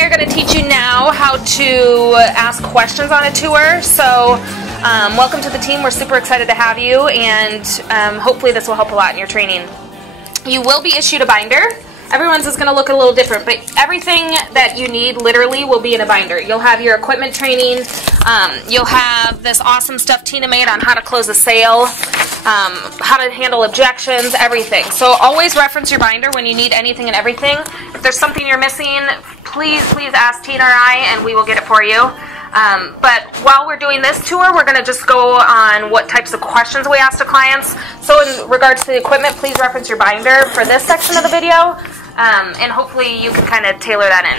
I are going to teach you now how to ask questions on a tour. So welcome to the team. We're super excited to have you, and hopefully this will help a lot in your training. You will be issued a binder. Everyone's is going to look a little different, but everything that you need literally will be in a binder. You'll have your equipment training. You'll have this awesome stuff Tina made on how to close a sale, how to handle objections, everything. So always reference your binder when you need anything and everything. If there's something you're missing, please ask Tina or I, and we will get it for you. But while we're doing this tour, we're going to just go on what types of questions we ask to clients. So in regards to the equipment, please reference your binder for this section of the video, and hopefully you can kind of tailor that in.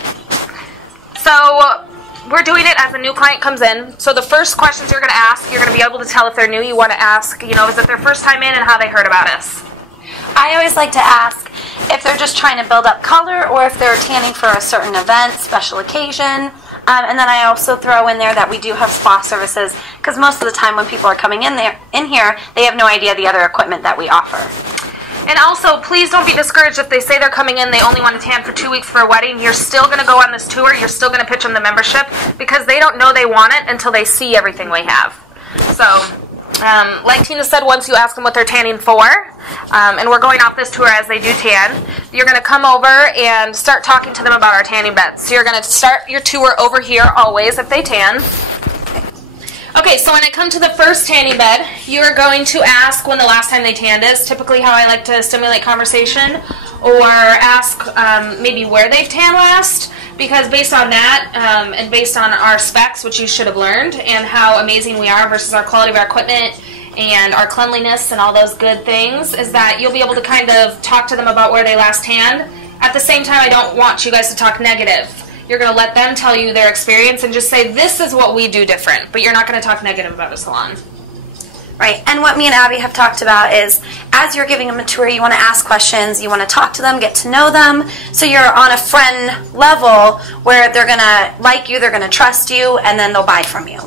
So we're doing it as a new client comes in. So the first questions you're going to ask, you're going to be able to tell if they're new. You want to ask, you know, is it their first time in and how they heard about us? I always like to ask if they're just trying to build up color or if they're tanning for a certain event, special occasion. And then I also throw in there that we do have spa services, because most of the time when people are coming in here, they have no idea the other equipment that we offer. And also, please don't be discouraged if they say they're coming in, they only want to tan for 2 weeks for a wedding. You're still going to go on this tour. You're still going to pitch them the membership, because they don't know they want it until they see everything we have. So, like Tina said, once you ask them what they're tanning for, and we're going off this tour as they do tan, you're going to come over and start talking to them about our tanning beds. So you're going to start your tour over here always if they tan. Okay, so when I come to the first tanning bed, you're going to ask when the last time they tanned is, typically how I like to stimulate conversation, or ask maybe where they've tanned last, because based on that and based on our specs, which you should have learned, and how amazing we are versus our quality of our equipment and our cleanliness and all those good things, is that you'll be able to kind of talk to them about where they last tanned. At the same time, I don't want you guys to talk negative. You're going to let them tell you their experience and just say, this is what we do different, but you're not going to talk negative about a salon. Right, and what me and Abby have talked about is, as you're giving them a tour, you want to ask questions, you want to talk to them, get to know them, so you're on a friend level where they're going to like you, they're going to trust you, and then they'll buy from you.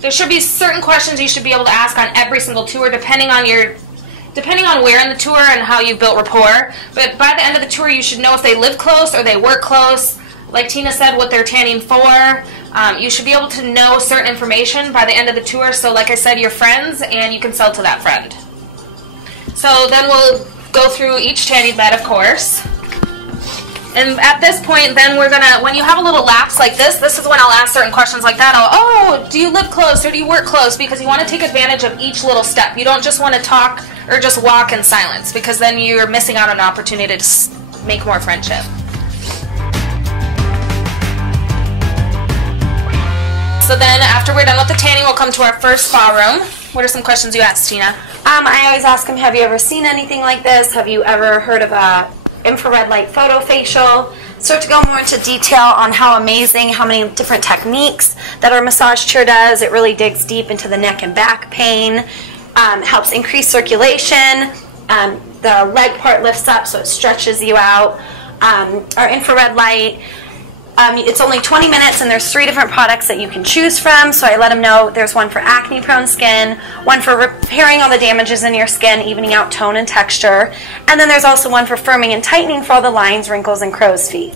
There should be certain questions you should be able to ask on every single tour, depending on where in the tour and how you've built rapport. But by the end of the tour, you should know if they live close or they work close. Like Tina said, what they're tanning for. You should be able to know certain information by the end of the tour. So like I said, you're friends and you can sell to that friend. So then we'll go through each tanning bed, of course. And at this point, then we're going to, when you have a little lapse like this is when I'll ask certain questions like that. Oh, do you live close or do you work close? Because you want to take advantage of each little step. You don't just want to talk or just walk in silence, because then you're missing out on an opportunity to make more friendship. So then after we're done with the tanning, we'll come to our first spa room. What are some questions you asked, Tina? I always ask them, have you ever seen anything like this? Have you ever heard of a infrared light photo facial? Start to go more into detail on how amazing, how many different techniques that our massage chair does. It really digs deep into the neck and back pain, helps increase circulation. The leg part lifts up so it stretches you out. Our infrared light, it's only 20 minutes, and there's 3 different products that you can choose from. So I let them know there's one for acne-prone skin, one for repairing all the damages in your skin, evening out tone and texture, and then there's also one for firming and tightening for all the lines, wrinkles, and crow's feet.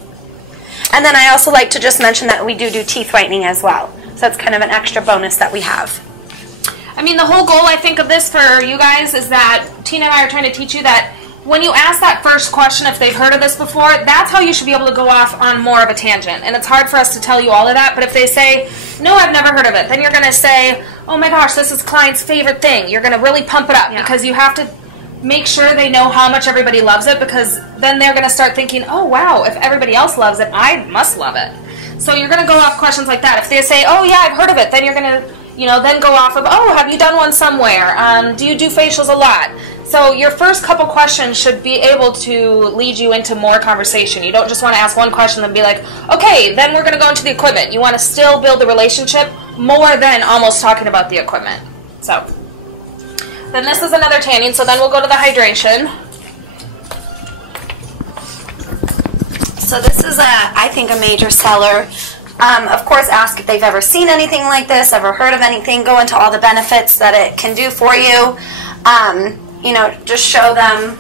And then I also like to just mention that we do teeth whitening as well. So that's kind of an extra bonus that we have. I mean, the whole goal, I think, of this for you guys is that Tina and I are trying to teach you that when you ask that first question, if they've heard of this before, that's how you should be able to go off on more of a tangent. And it's hard for us to tell you all of that, but if they say, no, I've never heard of it, then you're going to say, oh my gosh, this is client's favorite thing. You're going to really pump it up, because you have to make sure they know how much everybody loves it, because then they're going to start thinking, oh wow, if everybody else loves it, I must love it. So you're going to go off questions like that. If they say, oh yeah, I've heard of it, then you're going to, then go off of, oh, have you done one somewhere? Do you do facials a lot? So your first couple questions should be able to lead you into more conversation. You don't just want to ask one question and be like, okay, then we're going to go into the equipment. You want to still build the relationship more than almost talking about the equipment. So then this is another tanning, so then we'll go to the hydration. So this is, I think, a major seller. Of course, ask if they've ever seen anything like this, ever heard of anything, go into all the benefits that it can do for you. Just show them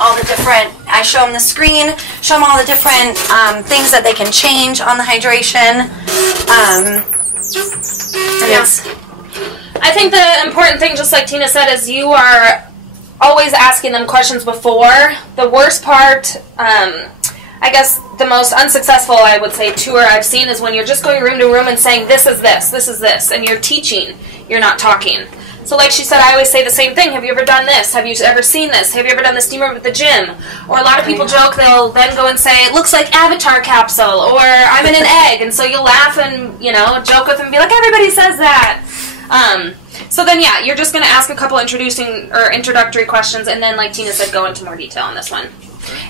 all the different, I show them the screen, show them all the different things that they can change on the hydration. I think the important thing, just like Tina said, is you are always asking them questions before. The worst part, I guess the most unsuccessful, I would say, tour I've seen is when you're just going room to room and saying, this is this, and you're teaching, you're not talking. So like she said, I always say the same thing. Have you ever done this? Have you ever seen this? Have you ever done the steam room at the gym? Or a lot of people joke, they'll then go and say, it looks like Avatar capsule, or I'm in an egg. And so you'll laugh and, you know, joke with them and be like, everybody says that. So then, yeah, you're just going to ask a couple introductory questions, and then, like Tina said, go into more detail on this one.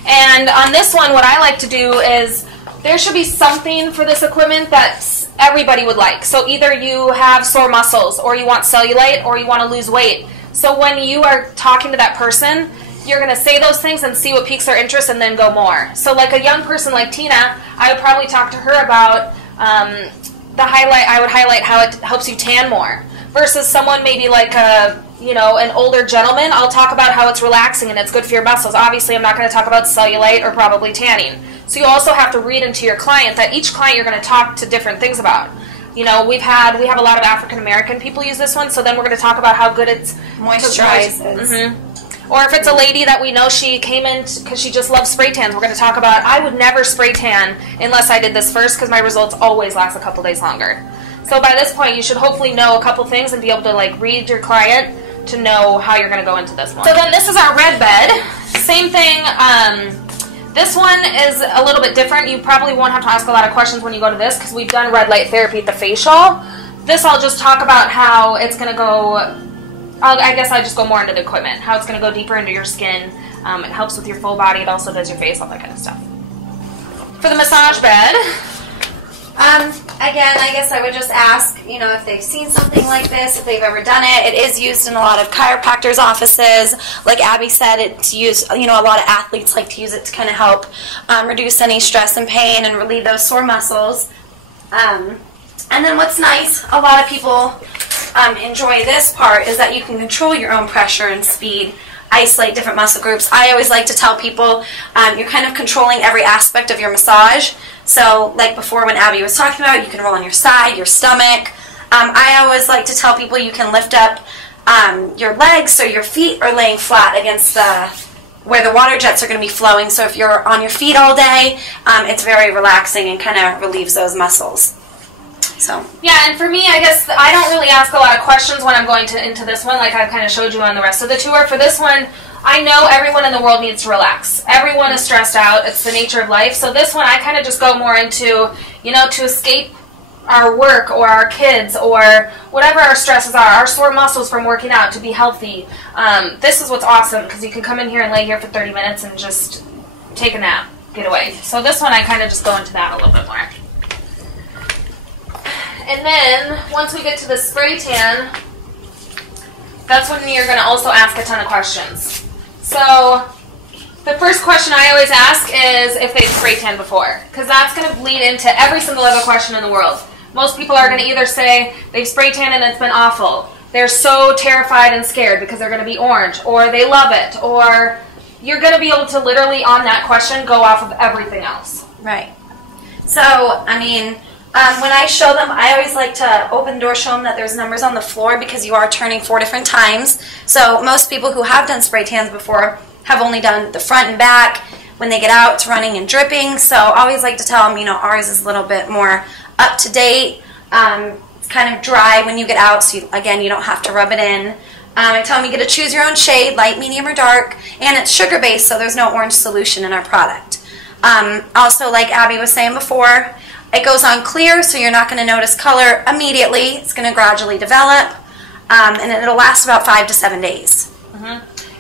And on this one, what I like to do is there should be something for this equipment that everybody would like. So either you have sore muscles, or you want cellulite, or you want to lose weight. So when you are talking to that person, you're going to say those things and see what piques their interest and then go more. So like a young person like Tina, I would probably talk to her about I would highlight how it helps you tan more. Versus someone maybe like a, you know, an older gentleman, I'll talk about how it's relaxing and it's good for your muscles. Obviously, I'm not going to talk about cellulite or probably tanning. So you also have to read into your client that each client you're going to talk to different things about. You know, we have a lot of African American people use this one, so then we're going to talk about how good it's moisturizes. Or if it's a lady that we know she came in because she just loves spray tans, we're going to talk about, I would never spray tan unless I did this first because my results always last a couple days longer. So by this point, you should hopefully know a couple things and be able to like read your client to know how you're going to go into this one. So then this is our red bed. Same thing. This one is a little bit different. You probably won't have to ask a lot of questions when you go to this because we've done red light therapy at the facial. This I'll just talk about how it's going to go. I guess I just go more into the equipment, how it's going to go deeper into your skin. It helps with your full body. It also does your face, all that kind of stuff. For the massage bed. Again, I guess I would just ask, you know, if they've seen something like this, if they've ever done it. It is used in a lot of chiropractors' offices. Like Abby said, it's used, you know, a lot of athletes like to use it to kind of help reduce any stress and pain and relieve those sore muscles. And then what's nice, a lot of people enjoy this part, is that you can control your own pressure and speed, isolate different muscle groups. I always like to tell people you're kind of controlling every aspect of your massage. So like before when Abby was talking about, you can roll on your side, your stomach. I always like to tell people you can lift up your legs so your feet are laying flat against where the water jets are going to be flowing. So if you're on your feet all day, it's very relaxing and kind of relieves those muscles. So yeah, and for me, I guess I don't really ask a lot of questions when I'm going into this one, like I kind of showed you on the rest of the tour. For this one, I know everyone in the world needs to relax. Everyone is stressed out. It's the nature of life. So this one, I kind of just go more into, you know, to escape our work or our kids or whatever our stresses are, our sore muscles from working out, to be healthy. This is what's awesome because you can come in here and lay here for 30 minutes and just take a nap, get away. So this one, I kind of just go into that a little bit more. And then, once we get to the spray tan, that's when you're going to also ask a ton of questions. So, the first question I always ask is if they've spray tan before, because that's going to lead into every single other question in the world. Most people are going to either say they've spray tan and it's been awful, they're so terrified and scared because they're going to be orange, or they love it, or you're going to be able to literally, on that question, go off of everything else. Right. So, I mean, when I show them, I always like to open the door, show them that there's numbers on the floor because you are turning 4 different times. So most people who have done spray tans before have only done the front and back. When they get out, it's running and dripping. So I always like to tell them, you know, ours is a little bit more up to date. It's kind of dry when you get out, so again, you don't have to rub it in. I tell them you get to choose your own shade, light, medium, or dark, and it's sugar-based, so there's no orange solution in our product. Also, like Abby was saying before, it goes on clear, so you're not going to notice color immediately. It's going to gradually develop, and it'll last about 5 to 7 days.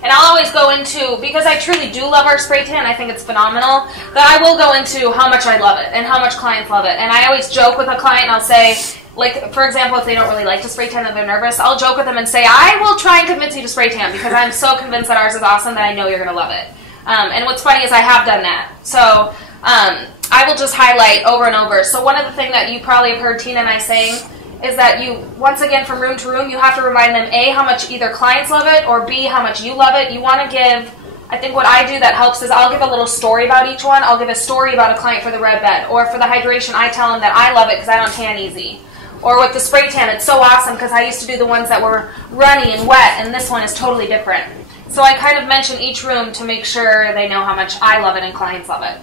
And I'll always go into, because I truly do love our spray tan, I think it's phenomenal, that I will go into how much I love it and how much clients love it. And I always joke with a client, and I'll say, like, for example, if they don't really like to spray tan and they're nervous, I'll joke with them and say, I will try and convince you to spray tan because I'm so convinced that ours is awesome that I know you're going to love it. And what's funny is I have done that. So, I will just highlight over and over. So one of the things that you probably have heard Tina and I saying is that you, once again, from room to room, you have to remind them, A, how much either clients love it, or B, how much you love it. You want to give I think what I do that helps is I'll give a little story about each one. I'll give a story about a client for the red bed. Or for the hydration, I tell them that I love it because I don't tan easy. Or with the spray tan, it's so awesome because I used to do the ones that were runny and wet, and this one is totally different. So I kind of mention each room to make sure they know how much I love it and clients love it.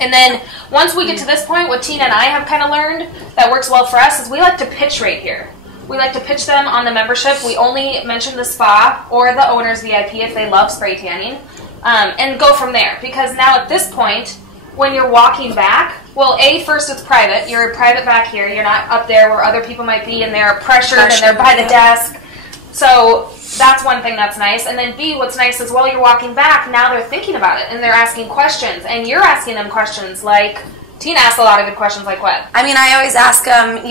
And then once we get to this point, what Tina and I have kind of learned that works well for us is we like to pitch right here. We like to pitch them on the membership. We only mention the spa or the owner's VIP if they love spray tanning, and go from there. Because now at this point, when you're walking back, well, first it's private. You're private back here. You're not up there where other people might be and they're pressured and they're by the desk. So that's one thing that's nice. And then B, what's nice is while you're walking back, now they're thinking about it and they're asking questions. And you're asking them questions like, Tina asked a lot of good questions like what? I mean, I always ask them,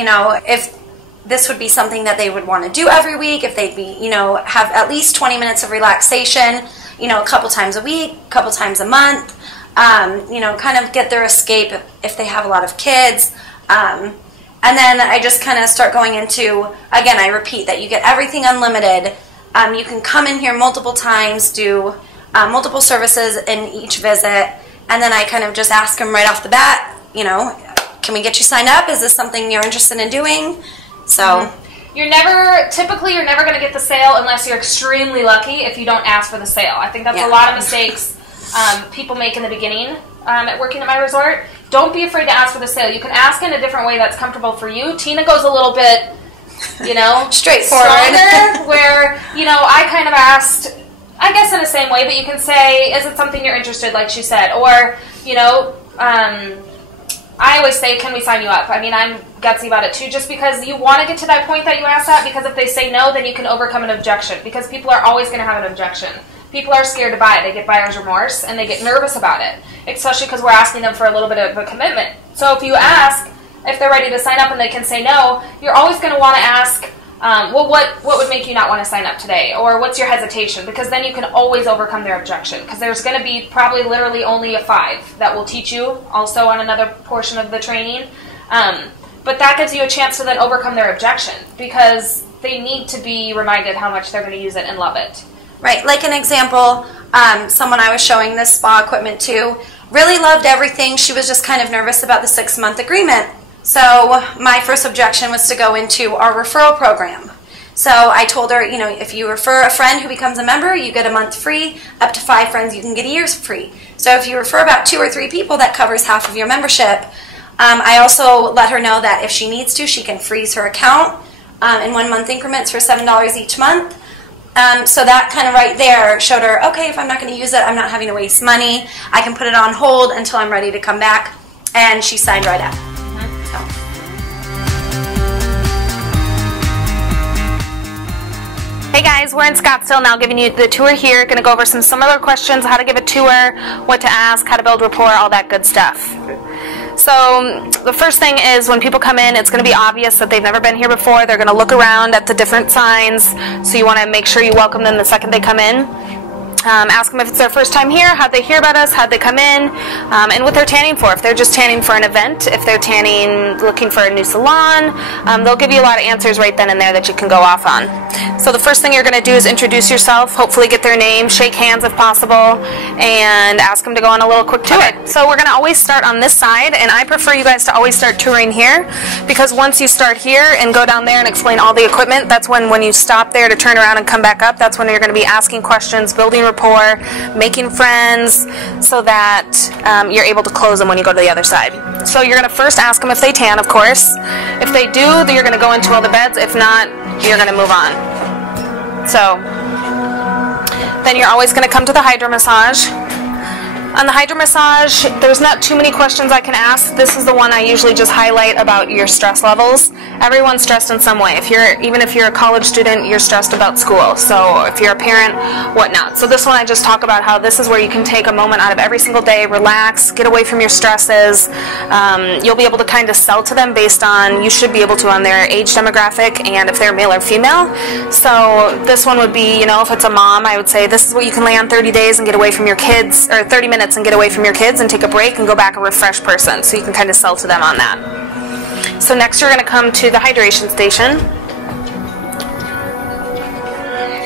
if this would be something that they would want to do every week, if they'd be, have at least 20 minutes of relaxation, a couple times a week, a couple times a month, kind of get their escape if they have a lot of kids. And then I just kind of start going into, again, I repeat that you get everything unlimited. You can come in here multiple times, do multiple services in each visit, and then I kind of just ask them right off the bat, can we get you signed up? Is this something you're interested in doing? So you're never going to get the sale unless you're extremely lucky if you don't ask for the sale. I think that's a lot of mistakes people make in the beginning at working at my resort. Don't be afraid to ask for the sale. You can ask in a different way that's comfortable for you. Tina goes a little bit, straightforward. Stronger, where, I kind of asked, I guess in the same way, but you can say, is it something you're interested, like she said? Or, I always say, can we sign you up? I mean, I'm gutsy about it too, just because you want to get to that point that you ask that, because if they say no, then you can overcome an objection, because people are always going to have an objection. People are scared to buy. They get buyer's remorse, and they get nervous about it, especially because we're asking them for a little bit of a commitment. So if you ask if they're ready to sign up and they can say no, you're always going to want to ask, well, what would make you not want to sign up today? Or what's your hesitation? Because then you can always overcome their objection. Because there's going to be probably literally only a 5 that will teach you also on another portion of the training. But that gives you a chance to then overcome their objection, because they need to be reminded how much they're going to use it and love it. Right. Like an example, someone I was showing this spa equipment to really loved everything. She was just kind of nervous about the 6-month agreement. So my first objection was to go into our referral program. So I told her, if you refer a friend who becomes a member, you get a month free. Up to 5 friends, you can get a year's free. So if you refer about 2 or 3 people, that covers half of your membership. I also let her know that if she needs to, she can freeze her account in 1-month increments for $7 each month. So that kind of right there showed her, okay, if I'm not going to use it, I'm not having to waste money. I can put it on hold until I'm ready to come back. And she signed right up. Hey guys, we're in Scottsdale now, giving you the tour here. Going to go over some similar questions, how to give a tour, what to ask, how to build rapport, all that good stuff. So the first thing is when people come in, it's going to be obvious that they've never been here before. They're going to look around at the different signs, so you want to make sure you welcome them the second they come in. Ask them if it's their first time here, how'd they hear about us, how'd they come in, and what they're tanning for. If they're just tanning for an event, if they're tanning looking for a new salon, they'll give you a lot of answers right then and there that you can go off on. So the first thing you're going to do is introduce yourself, hopefully get their name, shake hands if possible, and ask them to go on a little quick tour. So we're going to always start on this side, and I prefer you guys to always start touring here, because once you start here and go down there and explain all the equipment, that's when you stop there to turn around and come back up, that's when you're going to be asking questions, building rapport, making friends, so that you're able to close them when you go to the other side. So you're going to first ask them if they tan, of course. If they do, then you're going to go into all the beds. If not, you're going to move on. So then you're always going to come to the hydro massage. On the hydro massage, there's not too many questions I can ask. This is the one I usually just highlight about your stress levels. Everyone's stressed in some way. Even if you're a college student, you're stressed about school. So if you're a parent, whatnot. So this one I just talk about how this is where you can take a moment out of every single day, relax, get away from your stresses. You'll be able to kind of sell to them based on, you should be able to, on their age demographic and if they're male or female. So this one would be, if it's a mom, I would say this is what you can lay on 30 days and get away from your kids, or 30 minutes and get away from your kids and take a break and go back a refreshed person. So you can kind of sell to them on that. So next you're going to come to the hydration station.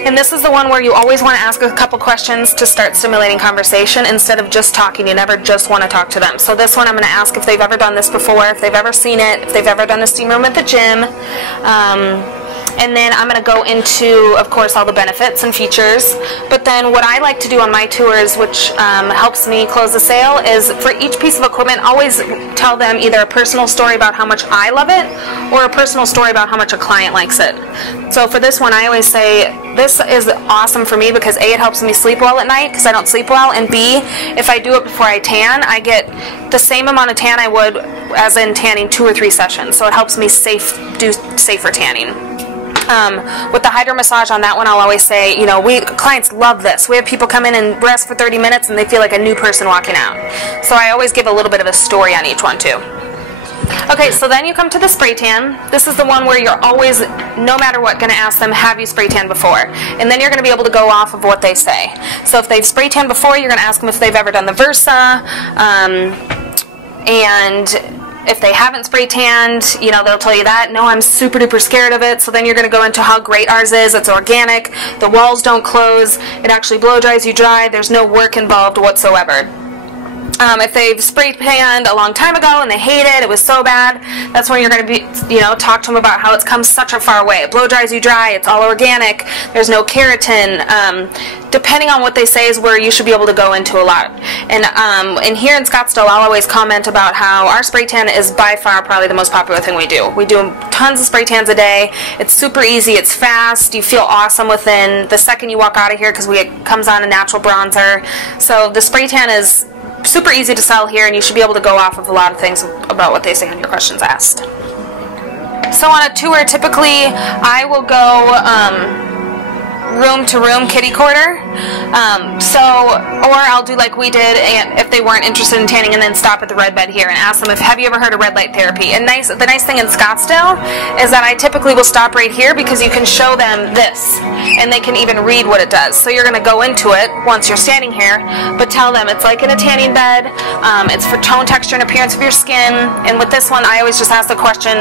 And this is the one where you always want to ask a couple questions to start stimulating conversation instead of just talking. You never just want to talk to them. So this one I'm going to ask if they've ever done this before, if they've ever seen it, if they've ever done a steam room at the gym. And then I'm going to go into, of course, all the benefits and features. But then what I like to do on my tours, which helps me close the sale, is for each piece of equipment, always tell them either a personal story about how much I love it or a personal story about how much a client likes it. So for this one, I always say, this is awesome for me because A, it helps me sleep well at night because I don't sleep well, and B, if I do it before I tan, I get the same amount of tan I would as in tanning 2 or 3 sessions. So it helps me do safer tanning. With the hydro massage on that one, I'll always say, clients love this. We have people come in and rest for 30 minutes and they feel like a new person walking out. So I always give a little bit of a story on each one too. Okay, so then you come to the spray tan. This is the one where you're always, no matter what, going to ask them, have you spray tan before? And then you're going to be able to go off of what they say. So if they've spray tan before, you're going to ask them if they've ever done the Versa, and if they haven't spray tanned, they'll tell you that. No, I'm super duper scared of it. So then you're going to go into how great ours is. It's organic. The walls don't close. It actually blow dries you dry. There's no work involved whatsoever. If they've spray tanned a long time ago and they hate it was so bad, that's when you're going to talk to them about how it's come such a far way. It blow dries you dry. It's all organic. There's no keratin. Depending on what they say is where you should be able to go into a lot. And here in Scottsdale, I'll always comment about how our spray tan is by far probably the most popular thing we do. We do tons of spray tans a day. It's super easy. It's fast. You feel awesome within the second you walk out of here because it comes on a natural bronzer. So the spray tan is super easy to sell here, and you should be able to go off of a lot of things about what they say on your questions asked. So on a tour, typically I will go room to room kitty corner, or I'll do like we did, and if they weren't interested in tanning, and then stop at the red bed here and ask them, have you ever heard of red light therapy? And the nice thing in Scottsdale is that I typically will stop right here because you can show them this and they can even read what it does. So you're going to go into it once you're standing here, but tell them it's like in a tanning bed, it's for tone, texture, and appearance of your skin. And with this one, I always just ask the question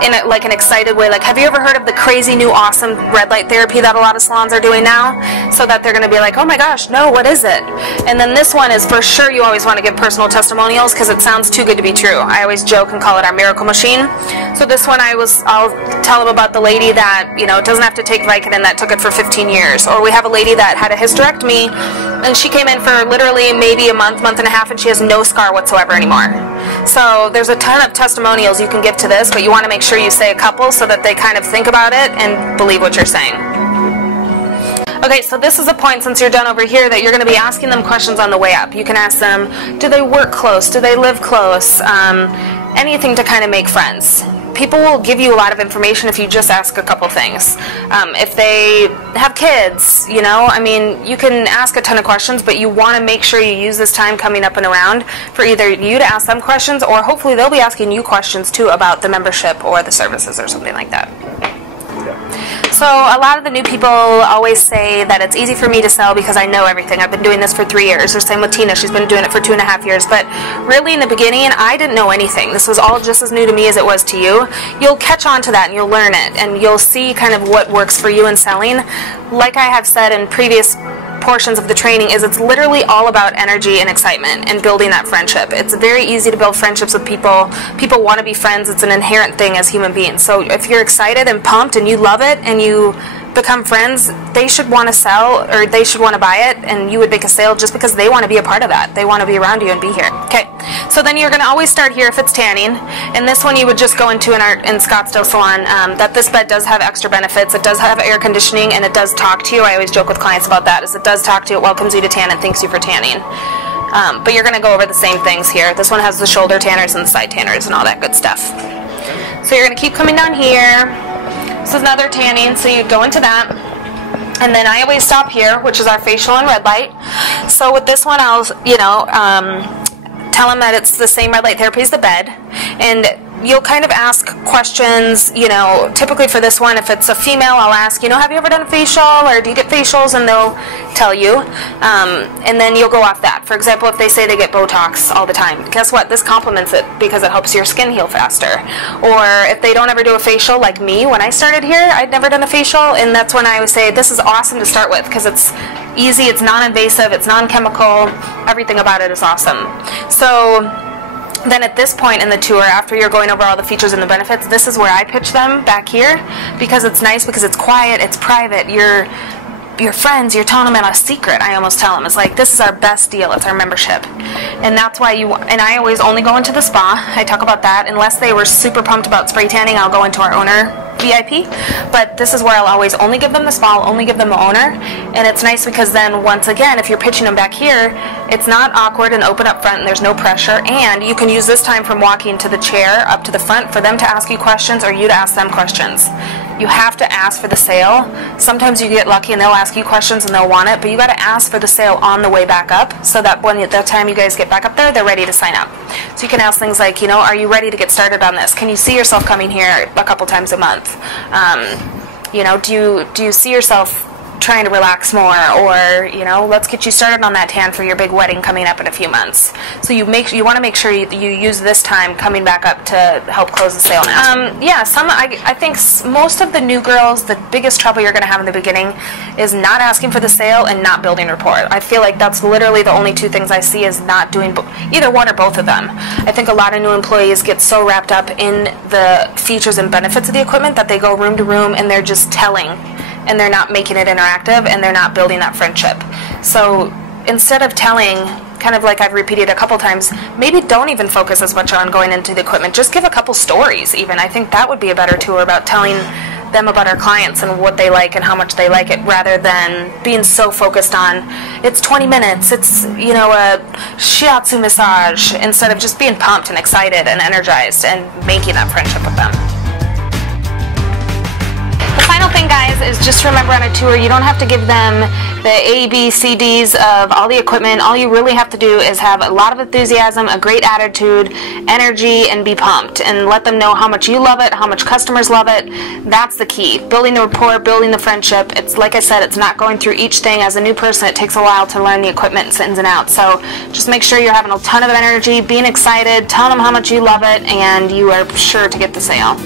in like an excited way, like, have you ever heard of the crazy new awesome red light therapy that a lot of salons are doing now? So that they're going to be like, oh my gosh, no, what is it? And then this one is for sure you always want to give personal testimonials because it sounds too good to be true. I always joke and call it our miracle machine. So this one I'll tell them about the lady that, doesn't have to take Vicodin that took it for 15 years. Or we have a lady that had a hysterectomy and she came in for literally maybe a month and a half, and she has no scar whatsoever anymore. So there's a ton of testimonials you can give to this, but you want to make sure you say a couple so that they kind of think about it and believe what you're saying. Okay, so this is a point, since you're done over here, that you're going to be asking them questions on the way up. You can ask them, do they work close? Do they live close? Anything to kind of make friends. People will give you a lot of information if you just ask a couple things. If they have kids, you can ask a ton of questions, but you want to make sure you use this time coming up and around for either you to ask them questions, or hopefully they'll be asking you questions too about the membership or the services or something like that. So a lot of the new people always say that it's easy for me to sell because I know everything. I've been doing this for 3 years. Or same with Tina. She's been doing it for 2.5 years. But really in the beginning, I didn't know anything. This was all just as new to me as it was to you. You'll catch on to that and you'll learn it. And you'll see kind of what works for you in selling. Like I have said in previous portions of the training, is it's literally all about energy and excitement and building that friendship. It's very easy to build friendships with people. People want to be friends. It's an inherent thing as human beings. So if you're excited and pumped and you love it and you become friends, they should want to sell, or they should want to buy it, and you would make a sale just because they want to be a part of that. They want to be around you and be here. Okay, so then you're going to always start here if it's tanning, and this one you would just go into in Scottsdale Salon. That this bed does have extra benefits. It does have air conditioning, and it does talk to you. I always joke with clients about that, is it does talk to you, it welcomes you to tan, and thanks you for tanning. But you're going to go over the same things here. This one has the shoulder tanners and the side tanners and all that good stuff. So you're going to keep coming down here. This is another tanning, so you go into that. And then I always stop here, which is our facial and red light. So with this one, I'll, tell them that it's the same red light therapy as the bed. And you'll kind of ask questions, you know, typically for this one, if it's a female, I'll ask, you know, have you ever done a facial, or do you get facials, and they'll tell you, and then you'll go off that. For example, if they say they get Botox all the time, guess what, this complements it because it helps your skin heal faster. Or if they don't ever do a facial, like me, when I started here, I'd never done a facial, and that's when I would say, this is awesome to start with, because it's easy, it's non-invasive, it's non-chemical, everything about it is awesome. So then at this point in the tour, after you're going over all the features and the benefits, this is where I pitch them back here, because it's nice, because it's quiet, it's private, your friends, you're telling them in a secret. I almost tell them, it's like, this is our best deal, it's our membership. And that's why and I always only go into the spa. I talk about that. Unless they were super pumped about spray tanning, I'll go into our owner VIP. But this is where I'll always only give them the spa, I'll only give them the owner. And it's nice because then, once again, if you're pitching them back here, it's not awkward and open up front, and there's no pressure. And you can use this time from walking to the chair up to the front for them to ask you questions, or you to ask them questions. You have to ask for the sale. Sometimes you get lucky and they'll ask you questions and they'll want it, but you got to ask for the sale on the way back up, so that when the time you guys get back up there, they're ready to sign up. So you can ask things like, you know, are you ready to get started on this? Can you see yourself coming here a couple times a month? You know, do you see yourself trying to relax more, or, you know, let's get you started on that tan for your big wedding coming up in a few months. So you want to make sure you use this time coming back up to help close the sale now. Yeah, I think most of the new girls, the biggest trouble you're going to have in the beginning is not asking for the sale and not building rapport. I feel like that's literally the only two things I see, is not doing either one or both of them. I think a lot of new employees get so wrapped up in the features and benefits of the equipment that they go room to room and they're just telling, and they're not making it interactive, and they're not building that friendship. So instead of telling, kind of like I've repeated a couple times, maybe don't even focus as much on going into the equipment. Just give a couple stories even. I think that would be a better tour, about telling them about our clients and what they like and how much they like it, rather than being so focused on, it's 20 minutes, it's, you know, a shiatsu massage, instead of just being pumped and excited and energized and making that friendship with them. The final thing, guys, is just remember, on a tour, you don't have to give them the A, B, C, Ds of all the equipment. All you really have to do is have a lot of enthusiasm, a great attitude, energy, and be pumped, and let them know how much you love it, how much customers love it. That's the key. Building the rapport, building the friendship. It's like I said, it's not going through each thing. As a new person, it takes a while to learn the equipment ins and outs. So just make sure you're having a ton of energy, being excited, telling them how much you love it, and you are sure to get the sale.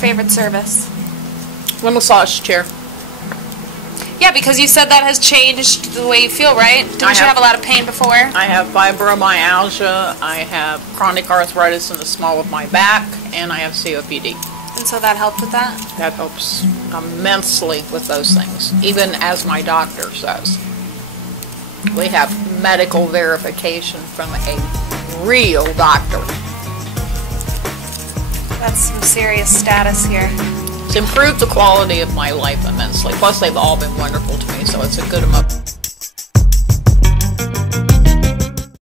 Favorite service? The massage chair. Yeah, because you said that has changed the way you feel, right? Didn't you have a lot of pain before? I have fibromyalgia, I have chronic arthritis in the small of my back, and I have COPD. And so that helped with that? That helps immensely with those things, even as my doctor says. We have medical verification from a real doctor. That's some serious status here. It's improved the quality of my life immensely. Plus, they've all been wonderful to me, so it's a good amount.